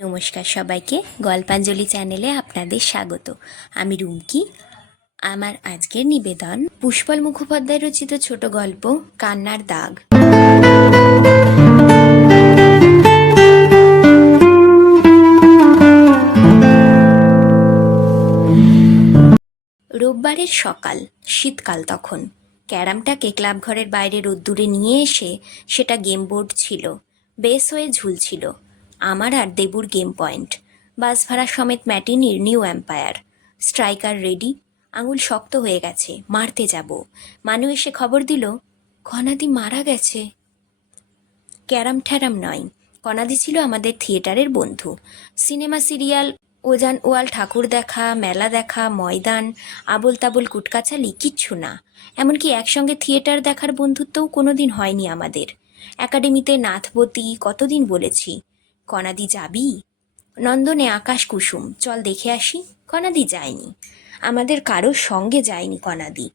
নমস্কার সবাইকে, গল্পাঞ্জলি চ্যানেলে আপনাদের স্বাগত। আমি রুমকি। আমার আজকের নিবেদন, পুষ্পল মুখোপাধ্যায় রচিত ছোট গল্প, কান্নার দাগ। রোববারের সকাল, শীতকাল তখন। ক্যারামটাকে ক্লাব ঘরের বাইরে রোদ্দুরে নিয়ে এসে সেটা গেম বোর্ড ছিল। বেস হয়ে ঝুলছিল। আমার আর দেবুর গেম পয়েন্ট বাস ভাড়া সমেত ম্যাটিনির নিউ এম্পায়ার স্ট্রাইকার রেডি আঙুল শক্ত হয়ে গেছে, মারতে যাব। মানু এসে খবর দিল ঘনাদি মারা গেছে। ক্যারাম ঠ্যারাম নয়, কনাদি ছিল আমাদের থিয়েটারের বন্ধু। সিনেমা সিরিয়াল, ওজান ওয়াল ঠাকুর দেখা, মেলা দেখা, ময়দান আবল তাবল কুটকাচালি, কিচ্ছু না। এমনকি একসঙ্গে থিয়েটার দেখার বন্ধুত্বও কোনোদিন হয়নি আমাদের। একাডেমিতে নাথবতী কতদিন বলেছি কনাদি যাবি? নন্দনে আকাশ কুসুম, চল দেখে আসি, কনাদি যায়নি। আমাদের কারোর সঙ্গে যায়নি কনাদি।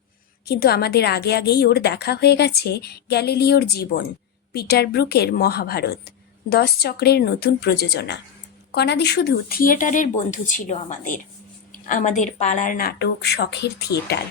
কিন্তু আমাদের আগে আগেই ওর দেখা হয়ে গেছে গ্যালিলিওর জীবন পিটার ব্রুকের মহাভারত, দশ চক্রের নতুন প্রযোজনা। কনাদি শুধু থিয়েটারের বন্ধু ছিল আমাদের আমাদের পাড়ার নাটক শখের থিয়েটার।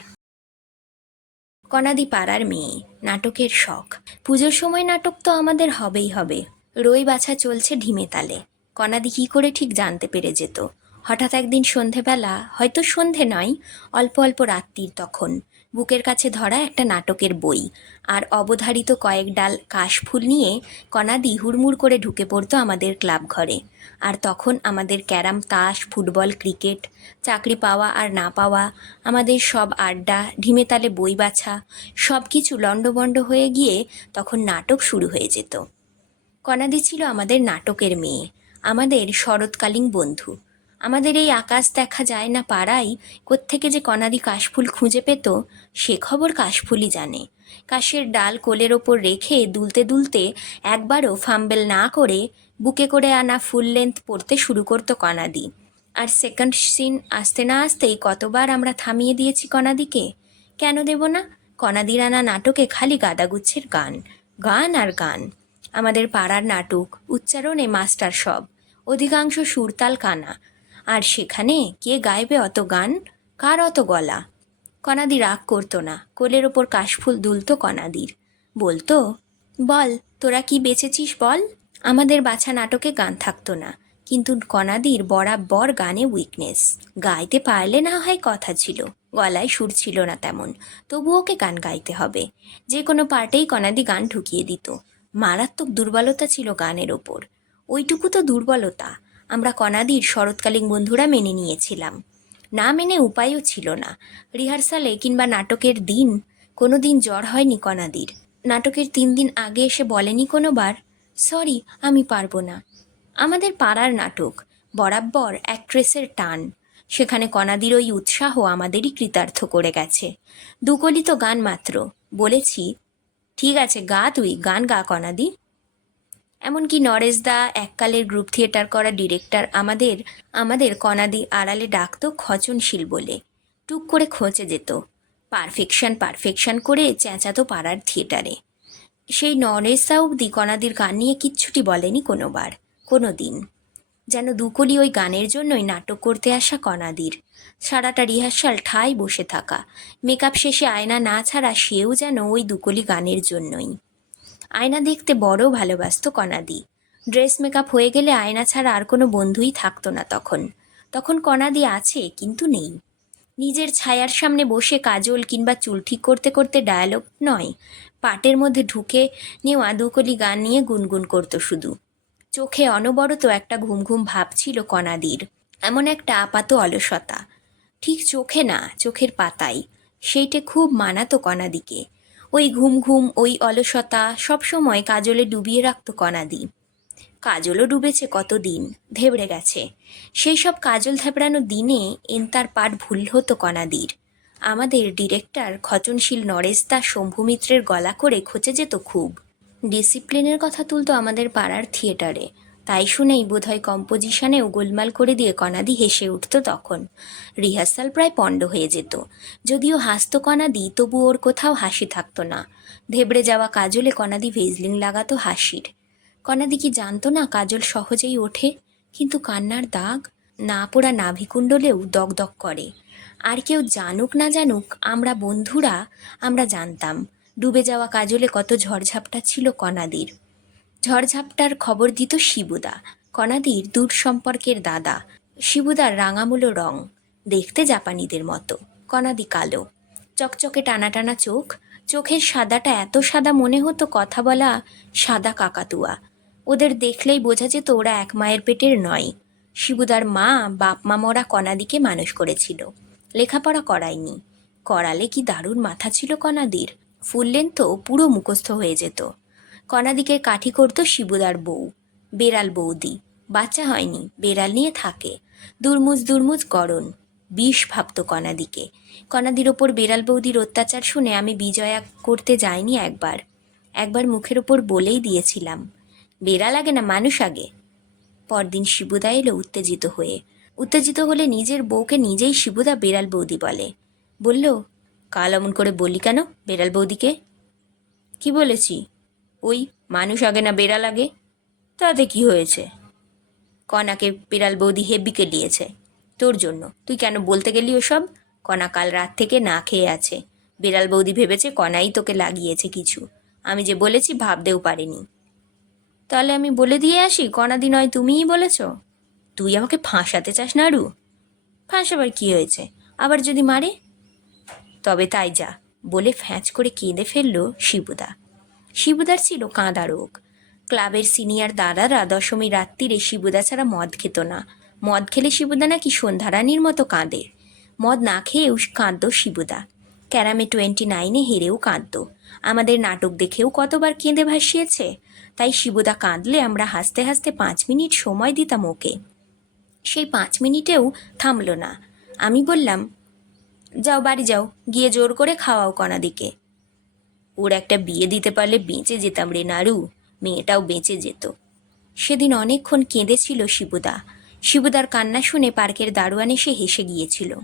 কনাদি পাড়ার মেয়ে, নাটকের শখ। পুজোর সময় নাটক তো আমাদের হবেই হবে। রই বাছা চলছে ঢিমে তালে। কনাদি কী করে ঠিক জানতে পেরে যেত? হঠাৎ একদিন সন্ধেবেলা, হয়তো সন্ধে নয়, অল্প অল্প রাত্রির তখন, বুকের কাছে ধরা একটা নাটকের বই, আর অবধারিত কয়েক ডাল কাশফুল নিয়ে কণাদি হুড়মুড় করে ঢুকে পড়তো আমাদের ক্লাব ঘরে। আর তখন আমাদের ক্যারাম তাস, ফুটবল, ক্রিকেট, চাকরি পাওয়া আর না পাওয়া, আমাদের সব আড্ডা, ঢিমে তালে বই বাছা সব কিছু লণ্ডভণ্ড হয়ে গিয়ে তখন নাটক শুরু হয়ে যেত। কনাদি ছিল আমাদের নাটকের মেয়ে, আমাদের শরৎকালীন বন্ধু। আমাদের এই আকাশ দেখা যায় না পাড়ায় কোত্থেকে যে কনাদি কাশফুল খুঁজে পেত, সে খবর কাশফুলই জানে। কাশের ডাল কোলের ওপর রেখে দুলতে দুলতে একবারও ফাম্বেল না করে বুকে করে আনা ফুল লেন্থ পড়তে শুরু করতো কনাদি আর সেকেন্ড সিন আসতে না আসতেই কতবার আমরা থামিয়ে দিয়েছি কনাদিকে কেন দেব না? কনাদির আনা নাটকে খালি গাদাগুচ্ছের গান গান আর গান। আমাদের পাড়ার নাটক, উচ্চারণে মাস্টার সব, অধিকাংশ সুরতাল কানা। আর সেখানে কে গাইবে অত গান? কার অত গলা? কনাদি রাগ করতো না, কোলের ওপর কাশফুল দুলতো কনাদির। বলতো, বল, তোরা কি বেচেছিস বল? আমাদের বাছা নাটকে গান থাকতো না, কিন্তু কনাদির বরাবর গানে উইকনেস গাইতে পারলে না হয় কথা ছিল, গলায় সুর ছিল না তেমন তবু ওকে গান গাইতে হবে। যে কোনো পার্টেই কনাদি গান ঢুকিয়ে দিত। মারাত্মক দুর্বলতা ছিল গানের ওপর। ওইটুকু তো দুর্বলতা, আমরা কনাদির শরৎকালীন বন্ধুরা মেনে নিয়েছিলাম। না মেনে উপায়ও ছিল না। রিহার্সালে কিংবা নাটকের দিন কোনো দিন জ্বর হয়নি কনাদির। নাটকের তিন দিন আগে এসে বলেনি কোনো বার সরি, আমি পারব না। আমাদের পাড়ার নাটক বরাবর অ্যাক্ট্রেসের টান। সেখানে কনাদির ওই উৎসাহ আমাদেরই কৃতার্থ করে গেছে। দুকলিত গান মাত্র, বলেছি ঠিক আছে, গা তুই, গান গা কনাদি এমনকি নরেশ দা, এককালের গ্রুপ থিয়েটার করা ডিরেক্টর আমাদের আমাদের কনাদি আড়ালে ডাকতো খচনশীল বলে। টুক করে খোঁচে যেত। পারফেকশন পারফেকশন করে চেঁচাতো পাড়ার থিয়েটারে সেই নরেশ দা অবধি কনাদির গান নিয়ে কিচ্ছুটি বলেনি কোনোবার কোনো দিন যেন দুকলি ওই গানের জন্যই নাটক করতে আসা কনাদির সারাটা রিহার্সাল ঠাই বসে থাকা। মেকআপ শেষে আয়না না ছাড়া সেও যেন ওই দুকলি গানের জন্যই। আয়না দেখতে বড় ভালোবাসত কনাদি। ড্রেস মেকআপ হয়ে গেলে আয়না ছাড়া আর কোনো বন্ধুই থাকতো না তখন। তখন কনাদি আছে, কিন্তু নেই। নিজের ছায়ার সামনে বসে কাজল কিংবা চুল ঠিক করতে করতে ডায়ালগ নয়। পাটের মধ্যে ঢুকে নেওয়া দুকলি গান নিয়ে গুনগুন করতো শুধু। চোখে অনবরত একটা ঘুম ঘুম ভাব ছিল কনাদির। এমন একটা আপাত অলসতা। ঠিক চোখে না, চোখের পাতায়। সেইটে খুব মানাতো কনাদিকে ওই ঘুম ঘুম, ওই অলসতা সবসময় কাজলে ডুবিয়ে রাখতো কণাদি। কাজলও ডুবেছে কতদিন, ধেবড়ে গেছে। সেই সব কাজল থেবড়ানো দিনে এন্তার পাঠ ভুল হতো কণাদির। আমাদের ডিরেক্টর খচনশীল নরেশ দাস শম্ভুমিত্রের গলা করে খচে যেত খুব। ডিসিপ্লিনের কথা তুলতো আমাদের পাড়ার থিয়েটারে। তাই শুনেই বোধহয় কম্পোজিশনেও গোলমাল করে দিয়ে কণাদি হেসে উঠত তখন। রিহার্সাল প্রায় পণ্ড হয়ে যেত। যদিও হাসতো কণাদি তবু ওর কোথাও হাসি থাকতো না। ধেবড়ে যাওয়া কাজলে কণাদি ভেজলিং লাগাতো হাসির। কণাদি কি জানতো না কাজল সহজেই ওঠে? কিন্তু কান্নার দাগ? না পোড়া নাভিকুণ্ডলেও দগদগ করে। আর কেউ জানুক না জানুক, আমরা বন্ধুরা, আমরা জানতাম। ডুবে যাওয়া কাজলে কত ঝড়ঝাপটা ছিল কণাদির। ঝড়ঝাপটার খবর দিত শিবুদা, কণাদির দূর সম্পর্কের দাদা। শিবুদার রাঙামুলো রং, দেখতে জাপানিদের মতো, কণাদি কালো। চকচকে টানা টানা চোখ, চোখের সাদাটা এত সাদা মনে হতো কথা বলা সাদা কাকাতুয়া। ওদের দেখলেই বোঝা যেত ওরা এক মায়ের পেটের নয়। শিবুদার মা, বাপ মা মরা কণাদিকে মানুষ করেছিল। লেখাপড়া করায়নি। করালে কি দারুণ মাথা ছিল কণাদির। ফুললেন তো পুরো মুখস্থ হয়ে যেত। কণাদিকে কাঠি করত শিবুদার বউ, বেড়াল বৌদি। বাচ্চা হয়নি, বেড়াল নিয়ে থাকে। দুর্মুজ দুর্মুজ গরণ বিষ ভাবত কণাদিকে। কণাদির ওপর বেড়াল বৌদির অত্যাচার শুনে আমি বিজয়া করতে যাইনি একবার। একবার মুখের ওপর বলেই দিয়েছিলাম, বেড়াল আগে না মানুষ আগে? পরদিন শিবুদা এলো উত্তেজিত হয়ে। উত্তেজিত হলে নিজের বউকে নিজেই শিবুদা বেড়াল বৌদি বলে। বলল, কাল অমন করে বললি কেন বেড়াল বৌদিকে? কি বলেছি? ওই মানুষ আগে না বেড়াল আগে? তাতে কি হয়েছে? কনাকে বিড়াল বৌদি হেব্বি কেলিয়েছে তোর জন্য। তুই কেন বলতে গেলি ওসব? কণা কাল রাত থেকে না খেয়ে আছে। বিড়াল বৌদি ভেবেছে কণাই তোকে লাগিয়েছে কিছু। আমি যে বলেছি ভাবতেও পারিনি। তাহলে আমি বলে দিয়ে আসি কণাদি নয় তুমিই বলেছ? তুই আমাকে ফাঁসাতে চাস না আরু ফাঁসাবার কি হয়েছে? আবার যদি মারে? তবে তাই যা। বলে ফ্যাঁচ করে কেঁদে ফেলল শিবুদা। শিবুদার ছিল কাঁদা রোগ। ক্লাবের সিনিয়র দাদারা দশমী রাত্রিরে শিবুদা ছাড়া মদ খেত না। মদ খেলে শিবুদা নাকি সন্ধ্যারানীর মতো কাঁদে। মদ না খেয়েও কাঁদত শিবুদা। ক্যারামে টোয়েন্টি নাইনে হেরেও কাঁদত। আমাদের নাটক দেখেও কতবার কেঁদে ভাসিয়েছে। তাই শিবুদা কাঁদলে আমরা হাসতে হাসতে পাঁচ মিনিট সময় দিতাম ওকে। সেই পাঁচ মিনিটেও থামল না। আমি বললাম, যাও বাড়ি যাও, গিয়ে জোর করে খাওয়াও কণাদিকে। ওর একটা বিয়ে দিতে পারলে বেঁচে যেতাম রে নাড়ু মেয়েটাও বেঁচে যেত। সেদিন অনেকক্ষণ কেঁদেছিল শিবুদা। শিবুদার কান্না শুনে পার্কের দারোয়ান এসে হেসে গিয়েছিল।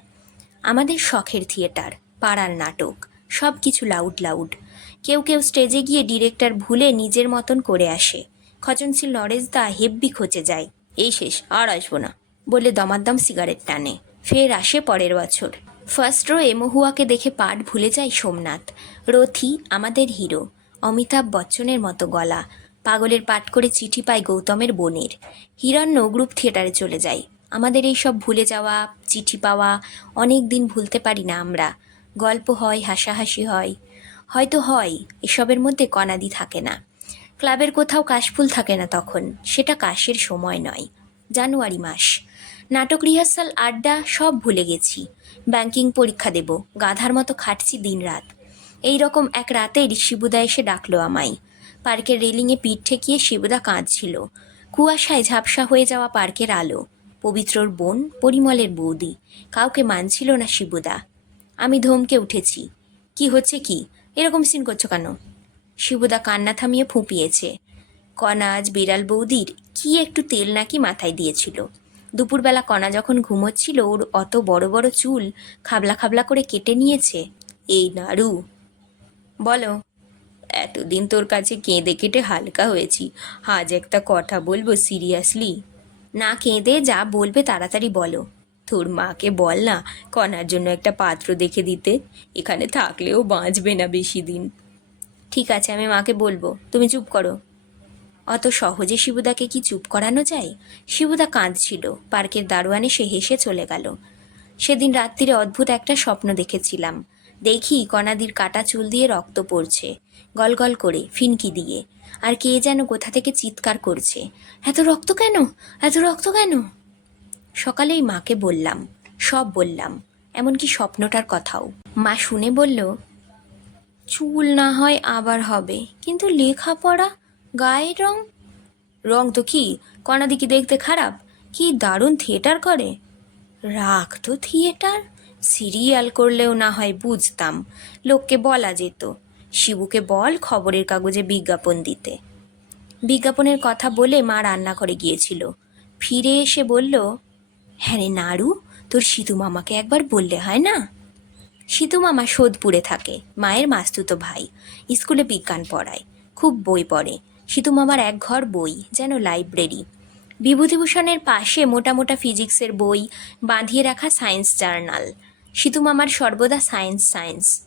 আমাদের শখের থিয়েটার, পাড়ার নাটক সব কিছু লাউড লাউড। কেউ কেউ স্টেজে গিয়ে ডিরেক্টর ভুলে নিজের মতন করে আসে। খচনশীল নরেশ দা হেব্বি খচে যায়। এই শেষ, আর আসব না, বলে দমাদ্দম সিগারেট টানে। ফের আসে পরের বছর। ফার্স্ট রোয়ে মহুয়াকে দেখে পাঠ ভুলে যায় সোমনাথ। রথি আমাদের হিরো, অমিতাভ বচ্চনের মতো গলা। পাগলের পাঠ করে চিঠি পায় গৌতমের বোনের। হিরণ্য গ্রুপ থিয়েটারে চলে যায়। আমাদের এই সব ভুলে যাওয়া, চিঠি পাওয়া, অনেক দিন ভুলতে পারি না আমরা। গল্প হয়, হাসাহাসি হয়। হয়তো হয়, এসবের মধ্যে কণাদি থাকে না। ক্লাবের কোথাও কাশফুল থাকে না তখন, সেটা কাশের সময় নয়। জানুয়ারি মাস। নাটক রিহার্সাল, আড্ডা, সব ভুলে গেছি। ব্যাংকিং পরীক্ষা দেব। গাধার মতো খাটছি দিনরাত। এই রকম এক রাতের শিবুদা এসে ডাকলো আমায়। পার্কের রেলিংয়ে পিঠ ঠেকিয়ে শিবুদা কাঁদছিল। কুয়াশায় ঝাপসা হয়ে যাওয়া পার্কের আলো। পবিত্রর বোন, পরিমলের বৌদি, কাউকে মানছিল না শিবুদা। আমি ধমকে উঠেছি, কি হচ্ছে কি? এরকম সিন করছ কেন? শিবুদা কান্না থামিয়ে ফুঁপিয়েছে। কনাজ বিড়াল বৌদির, কি একটু তেল নাকি মাথায় দিয়েছিল? দুপুরবেলা কণা যখন ঘুমোচ্ছিল, ওর অত বড় বড় চুল খাবলা খাবলা করে কেটে নিয়েছে। এই নাড়ু। বলো, এতদিন তোর কাছে কেঁদে কেটে হালকা হয়েছি। আজ একটা কথা বলব সিরিয়াসলি। না কেঁদে, যা বলবে তাড়াতাড়ি বলো। তোর মাকে বল না কণার জন্য একটা পাত্র দেখে দিতে। এখানে থাকলেও বাঁচবে না বেশি দিন। ঠিক আছে, আমি মাকে বলব। তুমি চুপ করো। অত সহজে শিবুদাকে কি চুপ করানো যায়? শিবুদা কাঁদছিল। পার্কের দারোয়ানে সে হেসে চলে গেল। সেদিন রাত্রিরে অদ্ভুত একটা স্বপ্ন দেখেছিলাম। দেখি কণাদির কাটা চুল দিয়ে রক্ত পড়ছে। গলগল করে, ফিনকি দিয়ে। আর কে যেন কোথা থেকে চিৎকার করছে। এত রক্ত কেন? এত রক্ত কেন? সকালেই মাকে বললাম। সব বললাম। এমনকি স্বপ্নটার কথাও। মা শুনে বলল, চুল না হয় আবার হবে। কিন্তু লেখাপড়া গায়ের রং? রং তো কি? কণাদি কি দেখতে খারাপ? কি দারুণ থিয়েটার করে? রাখ তো থিয়েটার? সিরিয়াল করলেও না হয় বুঝতাম। লোককে বলা যেত। শিবুকে বল খবরের কাগজে বিজ্ঞাপন দিতে। বিজ্ঞাপনের কথা বলে মা রান্নাঘরে গিয়েছিল। ফিরে এসে বলল হ্যাঁ রে নাড়ু তোর সীতু মামাকে একবার বললে হয় না? সীতু মামা সোদপুরে থাকে, মায়ের মাস্তুতো ভাই। স্কুলে বিজ্ঞান পড়ায়, খুব বই পড়ে। সীতু মামার এক ঘর বই, যেন লাইব্রেরি। বিভূতিভূষণের পাশে মোটা মোটা ফিজিক্সের বই, বাঁধিয়ে রাখা সায়েন্স জার্নাল। সীতু মামার সর্বদা সায়েন্স সায়েন্স।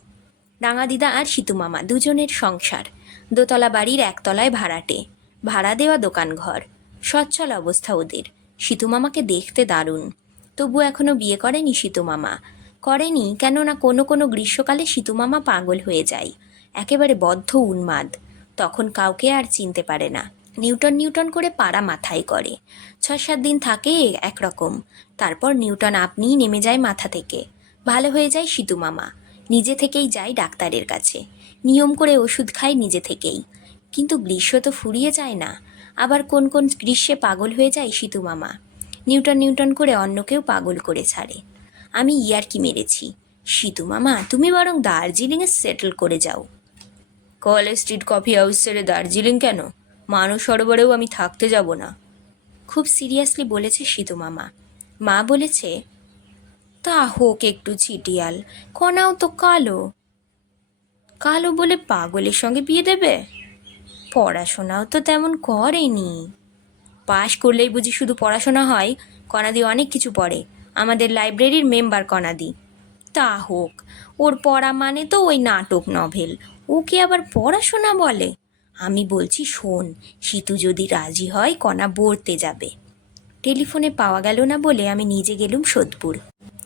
রাঙাদিদা আর সীতু মামা দুজনের সংসার। দোতলা বাড়ির একতলায় ভাড়াটে। ভাড়া দেওয়া দোকান ঘর। সচ্ছল অবস্থা ওদের। সীতু মামাকে দেখতে দারুণ। তবু এখনও বিয়ে করেনি সীতু মামা। করেনি কেননা কোনো কোনো গ্রীষ্মকালে সীতু মামা পাগল হয়ে যায়। একেবারে বদ্ধ উন্মাদ। তখন কাউকে আর চিনতে পারে না। নিউটন নিউটন করে পাড়া মাথায় করে। ছয় সাত দিন থাকে একরকম। তারপর নিউটন আপনিই নেমে যায় মাথা থেকে। ভালো হয়ে যায় সিতু মামা। নিজে থেকেই যায় ডাক্তারের কাছে। নিয়ম করে ওষুধ খায় নিজে থেকেই। কিন্তু গ্রীষ্ম তো ফুরিয়ে যায় না। আবার কোন কোন গ্রীষ্মে পাগল হয়ে যায় সিতু মামা। নিউটন নিউটন করে অন্যকেও পাগল করে ছাড়ে। আমি ইয়ারকি মেরেছি। সিতু মামা, তুমি বরং দার্জিলিংয়ে সেটেল করে যাও। কলেজ স্ট্রিট কফি হাউস ছেড়ে দার্জিলিং কেন? মানুষ সরোবরেও আমি থাকতে যাব না। খুব সিরিয়াসলি বলেছে সীতু মামা। মা বলেছে, তা হোক একটু ছিটিয়াল, কণাও তো কালো। কালো বলে পাগলের সঙ্গে বিয়ে দেবে? পড়াশোনাও তো তেমন করেনি। পাশ করলেই বুঝি শুধু পড়াশোনা হয়? কণাদি অনেক কিছু পড়ে। আমাদের লাইব্রেরির মেম্বার কণাদি। তা হোক, ওর পড়া মানে তো ওই নাটক নভেল ওকে আবার পড়াশোনা বলে? আমি বলছি, শোন, সীতু যদি রাজি হয়, কণা বলতে যাবে। টেলিফোনে পাওয়া গেল না বলে আমি নিজে গেলুম সোদপুর।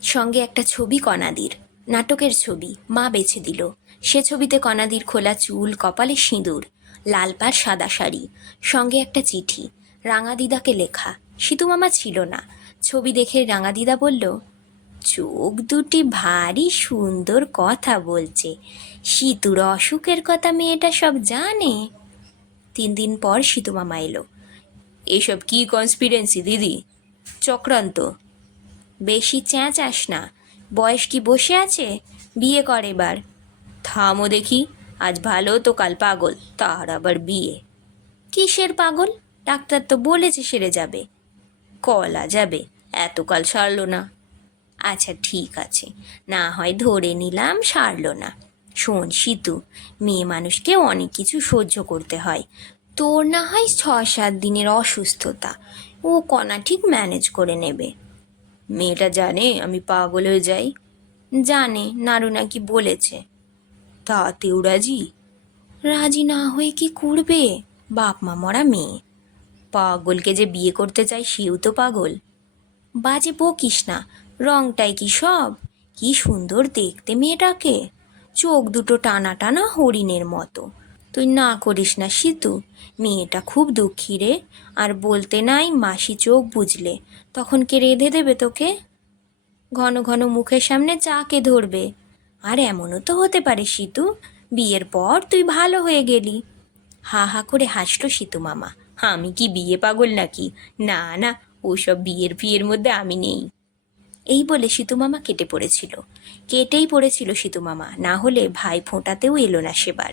সঙ্গে একটা ছবি কণাদির। নাটকের ছবি, মা বেছে দিল। সে ছবিতে কণাদির খোলা চুল, কপালে সিঁদুর, লাল পাড় সাদা শাড়ি, সঙ্গে একটা চিঠি রাঙাদিদাকে লেখা। সীতু মামা ছিল না। ছবি দেখে রাঙাদিদা বলল চোখ দুটি ভারী সুন্দর কথা বলছে। সীতুর অসুখের কথা মেয়েটা সব জানে। তিন দিন পর সীতু মামা এলো। এসব কি কনস্পিরেন্সি দিদি? চক্রান্ত। বেশি চেঁচাস না। বয়স কি বসে আছে? বিয়ে কর এবার। থামো দেখি, আজ ভালো তো কাল পাগল, তার আবার বিয়ে। কিসের পাগল? ডাক্তার তো বলেছে সেরে যাবে। কলা যাবে এতকাল সারলো না। আচ্ছা ঠিক আছে। না হয় ধরে নিলাম সারলো না। শোন সীতু, মেয়ে মানুষকে অনেক কিছু সহ্য করতে হয়। তোর না হয় ছ সাত দিনের অসুস্থতা। ও কণা ঠিক ম্যানেজ করে নেবে। মেয়েটা জানে আমি পাগল হয়ে যাই? জানে নাড়ু নাকি বলেছে। তাতেও রাজি? রাজি না হয়ে কি করবে? বাপ মা মরা মেয়ে। পাগলকে যে বিয়ে করতে চাই সেও তো পাগল। বাজে বকিস না। রংটাই কি সব? কি সুন্দর দেখতে মেয়েটাকে। চোখ দুটো টানা টানা হরিণের মতো। তুই না করিস না সিতু, মেয়েটা খুব দুঃখী রে। আর বলতে নাই মাসি চোখ বুঝলে তখন কে রেঁধে দেবে তোকে? ঘন ঘন মুখের সামনে চাকে ধরবে। আর এমনও তো হতে পারে সিতু, বিয়ের পর তুই ভালো হয়ে গেলি। হা হা করে হাসলো সিতু মামা। আমি কি বিয়ে পাগল নাকি? না না, ওসব বিয়ের ফিয়ের মধ্যে আমি নেই। এই বলে সীতু মামা কেটে পড়েছিল। কেটেই পড়েছিল সীতু মামা না হলে ভাই ফোঁটাতেও এলো না সেবার।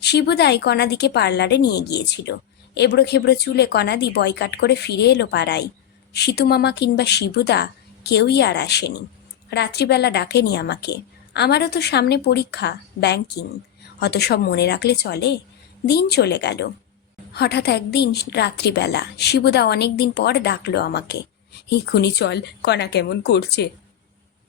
শিবুদাই কণাদিকে পার্লারে নিয়ে গিয়েছিল। এবড়ো খেবড়ো চুলে কণাদি বয়কাট করে ফিরে এলো পাড়ায়। সীতু মামা কিংবা শিবুদা কেউই আর আসেনি। রাত্রিবেলা ডাকেনি আমাকে। আমারও তো সামনে পরীক্ষা, ব্যাংকিং। অত সব মনে রাখলে চলে? দিন চলে গেল। হঠাৎ একদিন রাত্রিবেলা শিবুদা অনেক দিন পর ডাকলো আমাকে। এক্ষুনি চল, কণা কেমন করছে।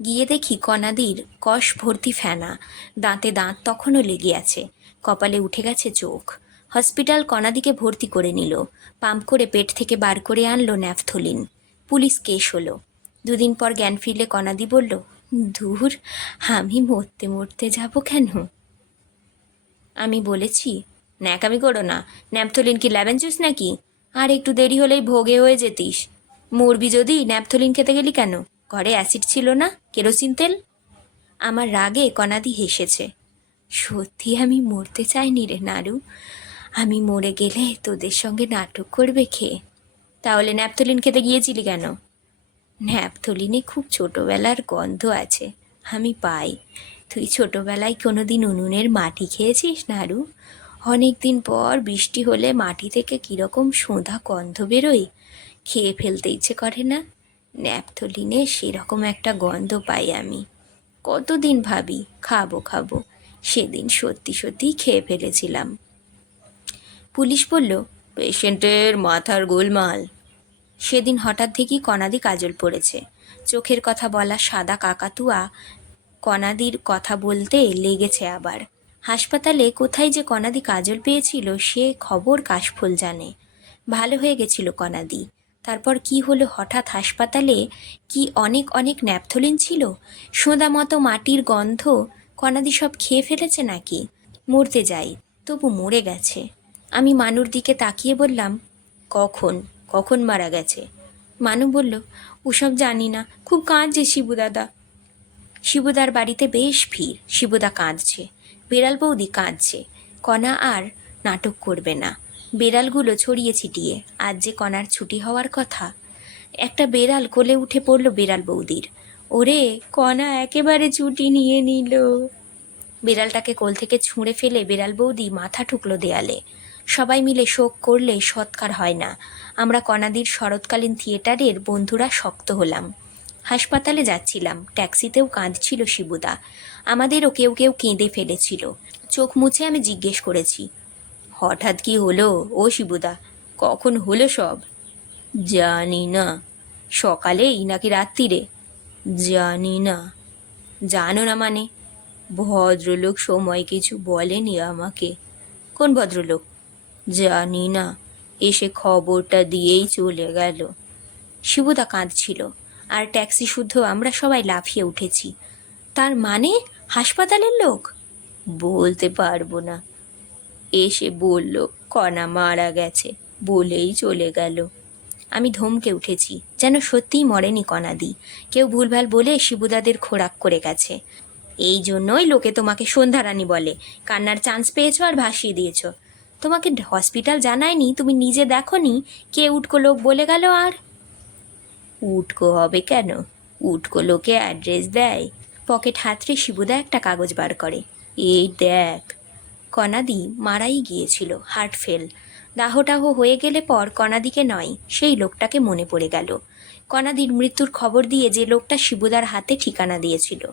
গিয়ে দেখি কণাদির কষ ভর্তি ফেনা, দাঁতে দাঁত তখনও লেগে আছে, কপালে উঠে গেছে চোখ। হসপিটাল কণাদিকে ভর্তি করে নিল, পাম্প করে পেট থেকে বার করে আনলো ন্যাফথলিন পুলিশ কেস হলো। দুদিন পর জ্ঞান ফিরলে কণাদি বলল, ধুর, আমি মরতে মরতে যাব কেন? আমি বলেছি, ন্যাকামি করো না, ন্যাপথলিন কি লেবেন জুস নাকি? আর একটু দেরি হলেই ভোগে হয়ে যেতিস। মরবি যদি, ন্যাপথলিন খেতে গেলি কেন? ঘরে অ্যাসিড ছিল না? কেরোসিন তেল? আমার রাগে কণাদি হেসেছে। সত্যি আমি মরতে চাইনি রে নাড়ু আমি মরে গেলে তোদের সঙ্গে নাটক করবে খেয়ে তাহলে ন্যাপথলিন খেতে গিয়েছিলি কেন? ন্যাপথলিনে খুব ছোটোবেলার গন্ধ আছে। আমি পাই। তুই ছোটোবেলায় কোনো দিন উনুনের মাটি খেয়েছিস নাড়ু অনেক দিন পর বৃষ্টি হলে মাটি থেকে কীরকম সোঁধা গন্ধ বেরোয়? খেয়ে ফেলতে ইচ্ছে করে না। ন্যাপথলিনে সেরকম একটা গন্ধ পাই আমি। কতদিন ভাবি, খাব খাব। সেদিন সত্যি সত্যি খেয়ে ফেলেছিলাম। পুলিশ বলল, পেশেন্টের মাথার গোলমাল। সেদিন হঠাৎ থেকেই কণাদি কাজল পড়েছে। চোখের কথা বলা সাদা কাকাতুয়া কণাদির কথা বলতে লেগেছে আবার। হাসপাতালে কোথায় যে কণাদি কাজল পেয়েছিল সে খবর কাশফুল জানে। ভালো হয়ে গেছিল কনাদি। তারপর কি হলো হঠাৎ হাসপাতালে? কি অনেক অনেক ন্যাপথলিন ছিল? সোঁদা মতো মাটির গন্ধ? কণাদি সব খেয়ে ফেলেছে নাকি? মরতে যাই, তবু মরে গেছে। আমি মানুর দিকে তাকিয়ে বললাম, কখন? কখন মারা গেছে? মানু বলল, ওসব জানি না। খুব কাঁদছে শিবু দাদা। শিবুদার বাড়িতে বেশ ভিড়। শিবুদা কাঁদছে। বেড়াল বৌদি কাঁদছে। কণা আর নাটক করবে না। বেড়ালগুলো ছড়িয়ে ছিটিয়ে, আজ যে কণার ছুটি হওয়ার কথা। একটা বেড়াল কোলে উঠে পড়ল বেড়াল বৌদির। ওরে, কণা একেবারে ছুটি নিয়ে নিল। বিড়ালটাকে কোল থেকে ছুঁড়ে ফেলে বিড়াল বৌদি মাথা ঠুকলো দেয়ালে। সবাই মিলে শোক করলে সৎকার হয় না। আমরা কনাদির শরৎকালীন থিয়েটারের বন্ধুরা শক্ত হলাম। হাসপাতালে যাচ্ছিলাম, ট্যাক্সিতেও কাঁদছিল শিবুদা। আমাদেরও কেউ কেউ কেঁদে ফেলেছিল। চোখ মুছে আমি জিজ্ঞেস করেছি হঠাৎ কি হলো? ও শিবুদা, কখন হলো সব? জানি না। সকালেই নাকি রাত্রিরে? জানি না। জানো না মানে? ভদ্রলোক সময় কিছু বলেনি আমাকে। কোন ভদ্রলোক? জানি না। এসে খবরটা দিয়েই চলে গেল। শিবুদা কাঁদছিল। আর ট্যাক্সি শুদ্ধ আমরা সবাই লাফিয়ে উঠেছি। তার মানে হাসপাতালের লোক? বলতে পারব না। এসে বলল, কণা মারা গেছে, বলেই চলে গেল। আমি ধমকে উঠেছি, যেন সত্যিই মরেনি কণাদি। কেউ ভুলভাল বলে শিবুদাদের খোরাক করে গেছে। এই জন্যই লোকে তোমাকে সন্ধ্যারানী বলে। কান্নার চান্স পেয়েছ আর ভাসিয়ে দিয়েছ। তোমাকে হসপিটাল জানায়নি, তুমি নিজে দেখনি, কে উটকো লোক বলে গেল আর? উটকো হবে কেন? উটকো লোকে অ্যাড্রেস দেয়। পকেট হাতড়ে শিবুদা একটা কাগজ বার করে। এই দেখ কনাদি মারাই গিয়েছিল হার্ট ফেল দাহটাহ হয়ে গেলে পর কণাদিকে নয়, সেই লোকটাকে মনে পড়ে গেল। কণাদির মৃত্যুর খবর দিয়ে যে লোকটা শিবুদার হাতে ঠিকানা দিয়েছিল।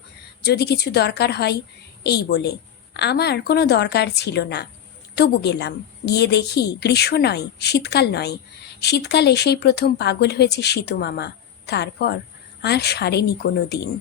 যদি কিছু দরকার হয়, এই বলে, আমার কোনো দরকার ছিল না। তবু গেলাম। গিয়ে দেখি গ্রীষ্ম নয়, শীতকাল নয়। শীতকালে সেই প্রথম পাগল হয়েছে সীতু মামা। তারপর আর সারেনি কোনো দিন।